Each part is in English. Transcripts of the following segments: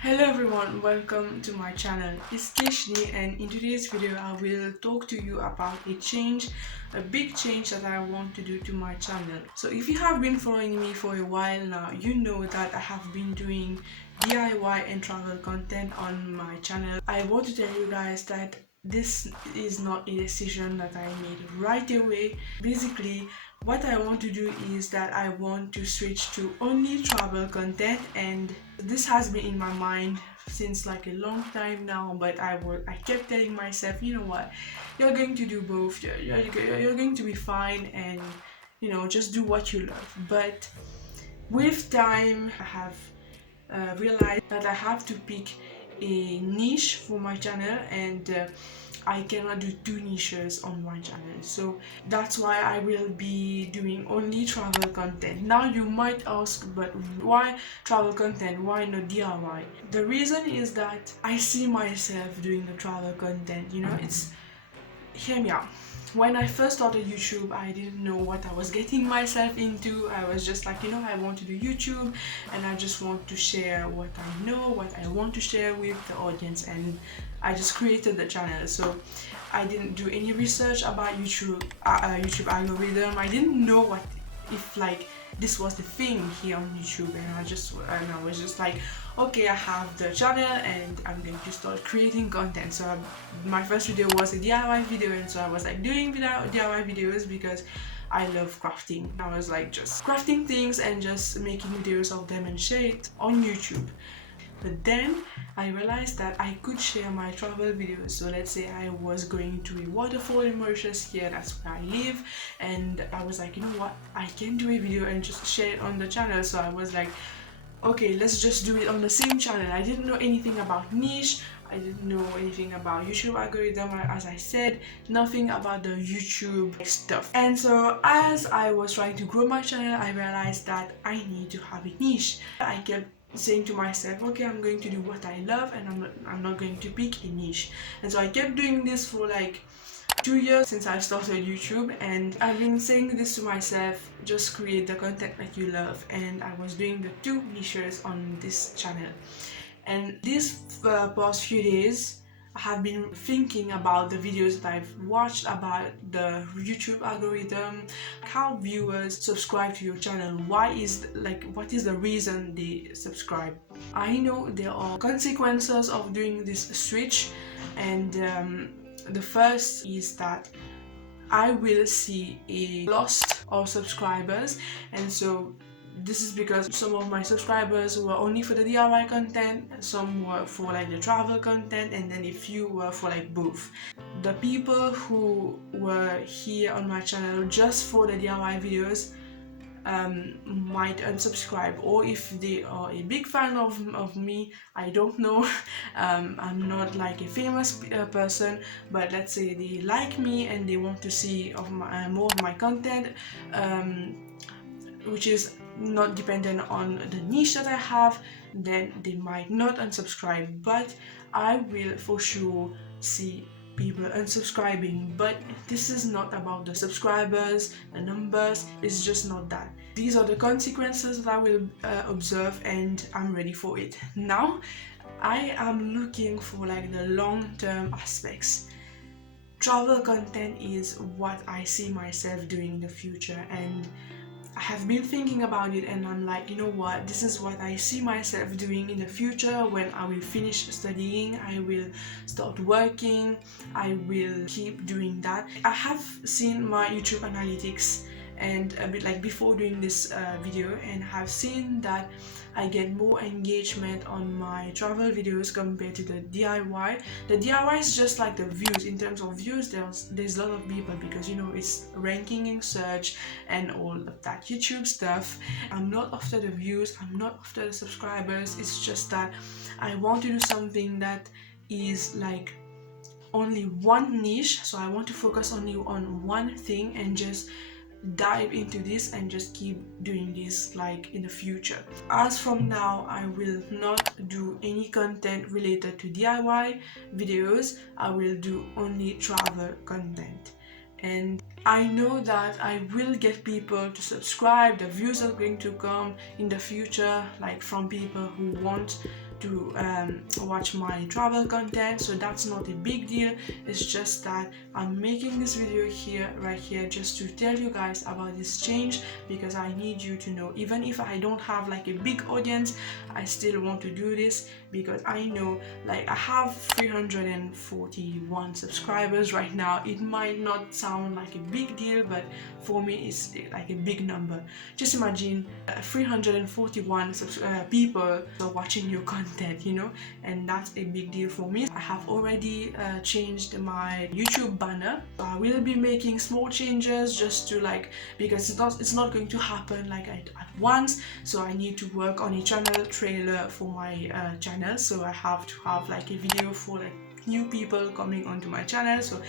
Hello everyone, welcome to my channel. It's Keshini, and in today's video I will talk to you about a big change that I want to do to my channel. So if you have been following me for a while now, you know that I have been doing DIY and travel content on my channel. I want to tell you guys that this is not a decision that I made right away. Basically, what I want to do is that I want to switch to only travel content, and this has been in my mind since like a long time now, but I kept telling myself, you know what, you're going to do both. You're going to be fine, and just do what you love. But with time I have realized that I have to pick a niche for my channel, and I cannot do two niches on one channel. So that's why I will be doing only travel content. Now you might ask, but why travel content? Why not DIY? The reason is that I see myself doing the travel content. Hear me out. When I first started YouTube, I didn't know what I was getting myself into. I was just like, I want to do YouTube and I just want to share what I know, what I want to share with the audience, and I just created the channel. So I didn't do any research about YouTube algorithm. I didn't know what if like this was the thing here on YouTube, and I was just like, okay, I have the channel and I'm going to start creating content. So my first video was a DIY video, and so I was like doing DIY videos because I love crafting. I was like just crafting things and just making videos of them and share it on YouTube. But then I realized that I could share my travel videos. So let's say I was going to a waterfall in Mauritius, here that's where I live, and I was like, you know what, I can do a video and just share it on the channel. So I was like, okay, let's just do it on the same channel. I didn't know anything about niche. I didn't know anything about YouTube algorithm, as I said, nothing about the YouTube stuff. And so as I was trying to grow my channel, I realized that I need to have a niche. I kept saying to myself, okay, I'm going to do what I love, and I'm not going to pick a niche. And so I kept doing this for like 2 years since I started YouTube, and I've been saying this to myself, just create the content that you love. And I was doing the two niches on this channel. And these past few days I have been thinking about the videos that I've watched, about the YouTube algorithm, how viewers subscribe to your channel. What is the reason they subscribe? I know there are consequences of doing this switch, and the first is that I will see a loss of subscribers. And so this is because some of my subscribers were only for the DIY content, some were for like the travel content, and then a few were for like both. The people who were here on my channel just for the DIY videos might unsubscribe, or if they are a big fan of me, I don't know. I'm not like a famous person, but let's say they like me and they want to see more of my content, which is not dependent on the niche that I have, then they might not unsubscribe. But I will for sure see people unsubscribing. But this is not about the subscribers, the numbers, it's just not that. These are the consequences that I will observe, and I'm ready for it. Now I am looking for like the long-term aspects. Travel content is what I see myself doing in the future, and I have been thinking about it, and I'm like, you know what, this is what I see myself doing in the future. When I will finish studying, I will start working, I will keep doing that. I have seen my YouTube analytics and a bit like before doing this video, and have seen that I get more engagement on my travel videos compared to the DIY. The DIY is just like the views. In terms of views, there's a lot of people, because it's ranking in search and all of that YouTube stuff. I'm not after the views, I'm not after the subscribers. It's just that I want to do something that is like only one niche. So I want to focus only on one thing and just dive into this and just keep doing this like in the future. As from now, I will not do any content related to DIY videos. I will do only travel content, and I know that I will get people to subscribe. The views are going to come in the future, like from people who want to watch my travel content, so that's not a big deal. It's just that I'm making this video here, right here, just to tell you guys about this change, because I need you to know, even if I don't have like a big audience, I still want to do this, because I know, like, I have 341 subscribers right now. It might not sound like a big deal, but for me it's like a big number. Just imagine 341 people are watching your content, you know, and that's a big deal for me. I have already changed my YouTube banner. I will be making small changes just to, like, because it's not going to happen like at once, so I need to work on a channel trailer for my channel. So I have to have like a video for like new people coming onto my channel, so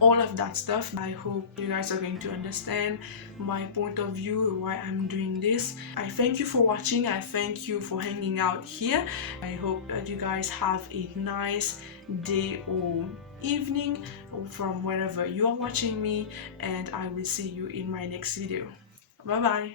all of that stuff. I hope you guys are going to understand my point of view, why I'm doing this. I thank you for watching. I thank you for hanging out here. I hope that you guys have a nice day or evening from wherever you are watching me, and I will see you in my next video. Bye bye.